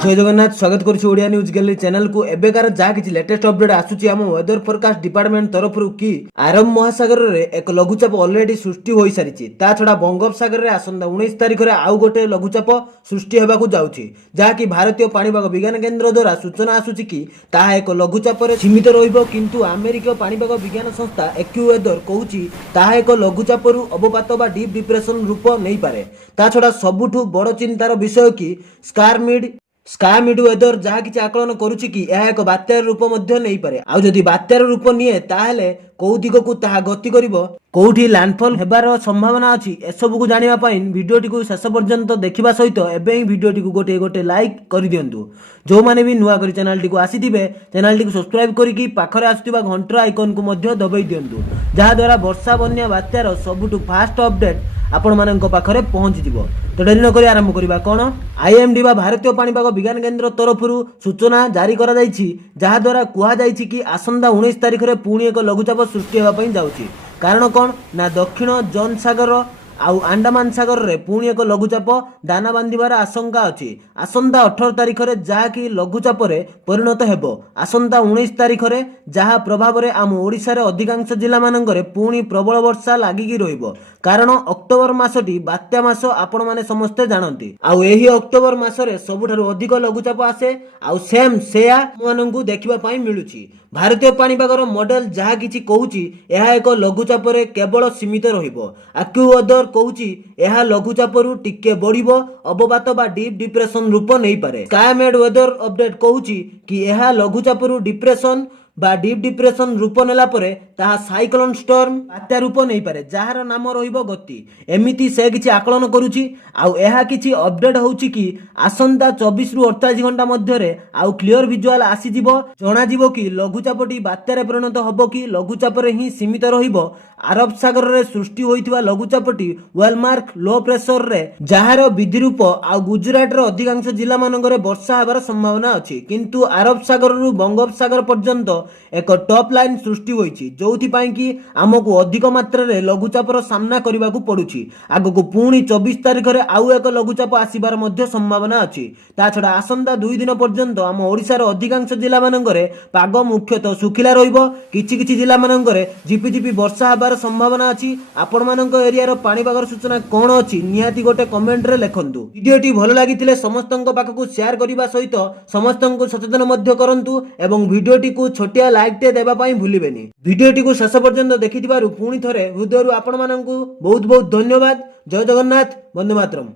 जय जगन्नाथ स्वागत करुछु Odia news gallery channel को एबेकार जा किछि लेटेस्ट अपडेट आसुछि हम वेदर फोरकास्ट डिपार्टमेंट तरफ कि आरब महासागर रे एक लघुचाप ऑलरेडी सृष्टि होई सारिछि। ता छडा बंगोपसागर रे आसंदा 19 तारिख रे आउ गोटे लघुचाप सृष्टि हेबाकू जाउछि, जा कि भारतीय पाणीपाग विज्ञान केंद्र द्वारा सूचना आसुछि कि ताहा एक लघुचाप रे सीमित रहिबो, किंतु अमेरिका पाणीपाग विज्ञान संस्था एक्यूवेदर कहूछि ताहा एक लघुचाप रु अवपात बा डीप डिप्रेशन रूप नै पारे। ता छडा सबुठु बड़ चिंतार विषय कि स्कामिड वेदर जहाँ किसी आकलन करुछि कि यह एक बात्यार रूप मध्य नहीं पारे। आउ जदि बात्यार रूप निए ताहेले कौ दिग को ताहा गति करिवो, कोठी लैंडफॉल हेबार संभावना अछि, एसबु को जानिबा पई वीडियोटी को शेष पर्यंत देखिबा सहित एबे ही वीडियोटी को गोटे गोटे लाइक करि दियंतु। जो माने भी नुआ करी चैनल टी को आसीथिबे चैनल टी को सब्सक्राइब करिकि पाखरे आसुथिबा घंटर आइकन को मध्य दबाई दियंतु, जहा द्वारा वर्षा बन्या बात्यार सबुठु फास्ट अपडेट आपण मानक पाखरे पहुंची जिवो। तो डेरी न करी आरंभ करिबा कोन आईएमडी बा भारतीय पाणीपाग विज्ञान केंद्र तरफरु सूचना जारी करा जायछि, जहा द्वारा कुहा जायछि कि आसंदा 19 तारिख रे पुणी एक लघुचाप सृष्टि हेबा पई जाउछि। कारण कोन ना दक्षिण जॉन सागर आउ अंडमान सागर रे पुणी एक लघुचाप दाना बांधिबार आशंका अछि। आसंदा 18 तारिख रे जहा कि लघुचाप रे परिणत हेबो। आसंदा 19 तारिख रे जहा प्रभाव रे आम ओडिसा रे अधिकांश जिला मानक रे पुणी प्रबल वर्षा लागिकी रहिबो। कारण अक्टोबर मासटी बात्या मास आपण माने समस्ते जानନ୍ତି। आउ एही अक्टोबर मास रे सबुठारु अधिक लघुचाप आसे, आउ सेम सेया माननकु देखिबा पई मिलुछि। भारतीय पाणीपागर मॉडल जहा किछि कहूछि एहा एक लघुचाप रे केवल सीमित रहिबो। एक्यूवेदर कहूछि एहा लघुचाप रु टिके बढ़िबो, अवपात बा डीप डिप्रेशन रूप नै पारे। स्काइमेड वेदर अपडेट कहूछि कि एहा लघुचाप रु डिप्रेशन बा डीप डिप्रेशन रूप नेला परे ताहा साइक्लोन स्टॉर्म बात्या रूप नै पारे, जहार नाम रहिबो गति। एमिति से किछि आकलन करूछि। आउ एहा किछि अपडेट होउछि कि आसंता 24 रु 48 घंटा मध्य रे आउ क्लियर विजुअल आसी जिवो, जणा जिवो कि लघुचापटी बात्या रे परिणत होबो कि लघुचाप रे ही सीमित रहिबो। अरब सागर रे सृष्टि होइथिबा लघुचापटी वेलमार्क लो प्रेशर रे जहार विधिरूप आउ गुजरात रे अधिकांश जिला मानक रे वर्षा हेबार संभावना अछि, किंतु अरब सागर रु बंगोपसागर पर्यंत एक टॉप लाइन सृष्टि होइछि, जोथि पई कि हमकु अधिक मात्रा रे लघुचापर सामना करिबाकू पडुछि। आगकू पुणी 24 तारिख रे आउ एक लघुचाप आसीबार मध्य संभावना अछि। ता छडा आसंदा 2 दिन पर्यंत हम ओडिसा रे अधिकांश जिला मानक रे पाग मुख्यतः सुखिला रहिबो। किछि किछि जिला मानक रे झिपिझिपि वर्षा हेबार संभावना अछि। आपण मानक एरिया रो पाणीपागर सूचना कोन अछि निहाती गोटे कमेंट रे लेखंतु। वीडियोटी भलो लागिथिले समस्तनक पाखकू शेयर करिबा सहित समस्तनकू सचेतन मध्य करंतु एवं वीडियोटी को छोटिया लाइक टे देबा पई भूलिबेनी। वीडियोटी को शेष पर्यंत देखिथिबारु पुणी थरे हृदयरु आपण माननकू बहुत बहुत धन्यवाद। जय जगन्नाथ, वंदे मातरम।